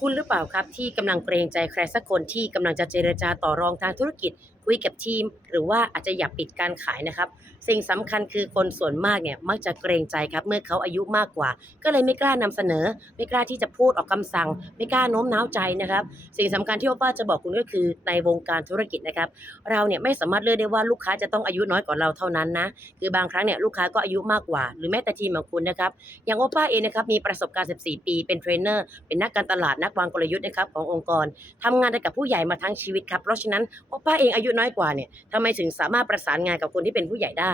คุณหรือเปล่าครับ ที่กำลังเกรงใจใครสักคนที่กำลังจะเจรจาต่อรองทางธุรกิจคุยกับทีม หรือว่าอาจจะอยากปิดการขายนะครับ สิ่งสำคัญคือคนส่วนมากเนี่ยมักจะเกรงใจครับ เมื่อเขาอายุมากกว่า ก็เลยไม่กล้านำเสนอ ไม่กล้าที่จะพูดออกคำสั่ง ไม่กล้าโน้มน้าวใจนะครับ สิ่งสำคัญที่โอป้าจะบอกคุณก็คือในวงการธุรกิจนะครับ เราเนี่ยไม่สามารถเลือกได้ว่าลูกค้าจะต้องอายุน้อยกว่าเราเท่านั้นนะคือบางครั้งเนี่ยลูกค้าก็อายุมากกว่า หรือแม้แต่ทีมของคุณนะครับอย่างโอป้าเองนะครับมีประสบการณ์ 14 ปีเป็นเทรนเนอร์เป็นนักการตลาดนักวางกลยุทธ์นะครับขององค์กรทำงานกับผู้ใหญ่มาทั้งชีวิตครับเพราะฉะนั้นป้าเองอายุน้อยกว่าเนี่ยทำไมถึงสามารถประสานงานกับคนที่เป็นผู้ใหญ่ได้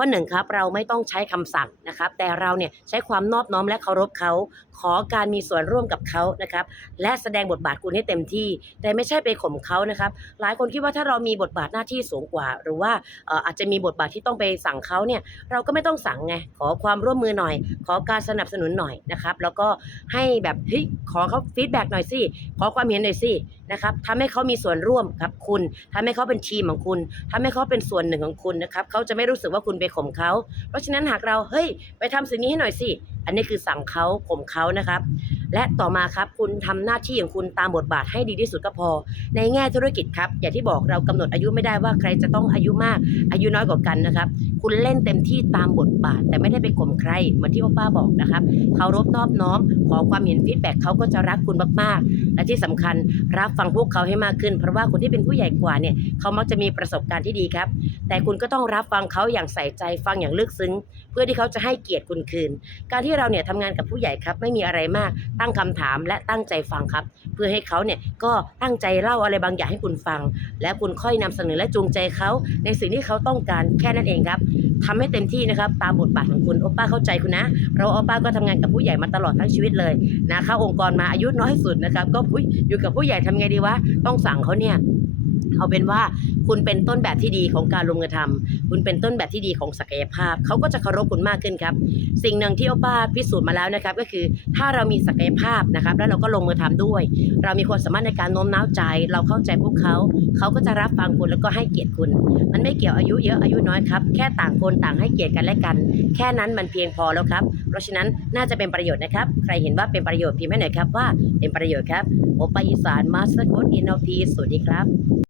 ข้อหนึ่งครับเราไม่ต้องใช้คำสั่งนะครับ แต่เราเนี่ยใช้ความนอบน้อมและเคารพเขาขอการมีส่วนร่วมกับเขานะครับ และแสดงบทบาทคุณให้เต็มที่ แต่ไม่ใช่ไปข่มเขานะครับ หลายคนคิดว่าถ้าเรามีบทบาทหน้าที่สูงกว่า หรือว่าอาจจะมีบทบาทที่ต้องไปสั่งเขาเนี่ยเราก็ไม่ต้องสั่งไงขอความร่วมมือหน่อย ขอการสนับสนุนหน่อยนะครับ แล้วก็ให้แบบเฮ้ยขอเขาฟีดแบ็กหน่อยสิขอความเห็นหน่อยสินะครับทำให้เขามีส่วนร่วมกับคุณทำให้เขาเป็นทีมของคุณทำให้เขาเป็นส่วนหนึ่งของคุณนะครับเขาจะไม่รู้สึกว่าคุณไปข่มเขาเพราะฉะนั้นหากเราเฮ้ย ไปทำสิ่งนี้ให้หน่อยสิอันนี้คือสั่งเขาข่มเขานะครับ และต่อมาครับคุณทำหน้าที่ของคุณตามบทบาทให้ดีที่สุดก็พอ ในแง่ธุรกิจครับ อย่างที่บอกเรากำหนดอายุไม่ได้ว่าใครจะต้องอายุมาก อายุน้อยกว่ากันนะครับคุณเล่นเต็มที่ตามบทบาท แต่ไม่ได้ไปข่มใครเหมือนที่ป้าบอกนะครับเคารพนอบน้อม ขอความเห็นฟีดแบ็กเขาก็จะรักคุณมากๆ และที่สำคัญรับฟังพวกเขาให้มากขึ้น เพราะว่าคนที่เป็นผู้ใหญ่กว่าเนี่ยเขามักจะมีประสบการณ์ที่ดีครับ แต่คุณก็ต้องรับฟังเขาอย่างใส่ใจฟังอย่างลึกซึ้ง เพื่อที่เขาจะให้เกียรติคุณคืน การที่เราเนี่ยทำงานกับผู้ใหญ่ครับ ไม่มีอะไรมากตั้งคำถามและตั้งใจฟังครับ เพื่อให้เขาเนี่ยก็ตั้งใจเล่าอะไรบางอย่างให้คุณฟัง แล้วคุณค่อยนำเสนอและจูงใจเขาในสิ่งที่เขาต้องการแค่นั้นเองครับ ทำให้เต็มที่นะครับ ตามบทบาทของคุณโอป้าเข้าใจคุณนะ เราโอป้าก็ทำงานกับผู้ใหญ่มาตลอดทั้งชีวิตเลยนะเข้าองค์กรมาอายุน้อยสุดนะครับ ก็อยอยู่กับผู้ใหญ่ทำไงดีวะต้องสั่งเขาเนี่ย เอาเป็นว่าคุณเป็นต้นแบบที่ดีของการลงมือทำคุณเป็นต้นแบบที่ดีของศักยภาพ เขาก็จะเคารพคุณมากขึ้นครับ สิ่งหนึ่งที่โอป้าพิสูจน์มาแล้วนะครับ ก็คือถ้าเรามีศักยภาพนะครับ แล้วเราก็ลงมือทำด้วย เรามีความสามารถในการโน้มน้าวใจ เราเข้าใจพวกเขา เขาก็จะรับฟังคุณแล้วก็ให้เกียรติคุณ มันไม่เกี่ยวอายุเยอะอายุน้อยครับ แค่ต่างคนต่างให้เกียรติกันและกัน แค่นั้นมันเพียงพอแล้วครับ เพราะฉะนั้นน่าจะเป็นประโยชน์นะครับ ใครเห็นว่าเป็นประโยชน์พิมพ์ให้หน่อยครับว่าเป็นประโยชน์ครับโอป้าอีสานมาสเตอร์โค้ดอินโอพีสวัสดีครับ